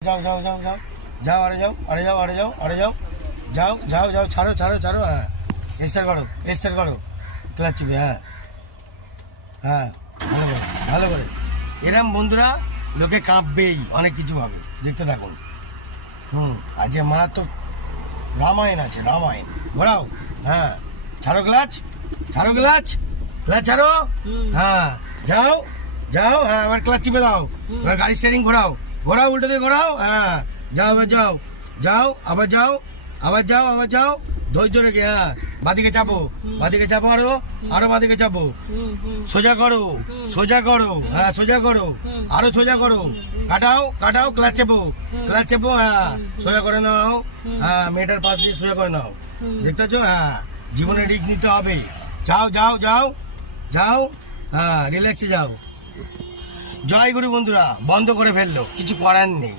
যাও যাও যাও যাও যাও আরে যাও আরে যাও আরে যাও আরে যাও যাও যাও যাও ছাড়ো ছাড়ো ছাড়ো হ্যাঁ স্টার্ট করো ক্লাচ চিপে হ্যাঁ হ্যাঁ ভালো করে এরম বন্ধুরা লোকে কাঁপবেই অনেক কিছু হবে দেখতে থাকুন আজ মারাত্মক রামায়ণ আছে রামায়ণ ঘোরাও হ্যাঁ ছাড়ো ক্লাচ ক্লাচ ছাড়ো হ্যাঁ যাও যাও হ্যাঁ আবার ক্লাচ চিপে দাও এবার গাড়ি স্টিয়ারিং ঘোরাও ঘোরাও উল্টো দিয়ে ঘোরাও হ্যাঁ যাও আবার যাও যাও আবার যাও আবার যাও আবার যাও ধৈর্য রেখে হ্যাঁ বাদিকে চাপো আরো বাদিকে চাপো সোজা করো হ্যাঁ সোজা করো আরো সোজা করো কাটাও ক্লাচ চেপো হ্যাঁ সোজা করে নাও হ্যাঁ মেয়েটার পাশ দিয়ে সোজা করে নাও দেখতেছো হ্যাঁ জীবনে রিস্ক নিতে হবে যাও যাও যাও যাও হ্যাঁ রিল্যাক্সে যাও জয় গুরু বন্ধুরা বন্ধ করে ফেললো কিছু করার নেই।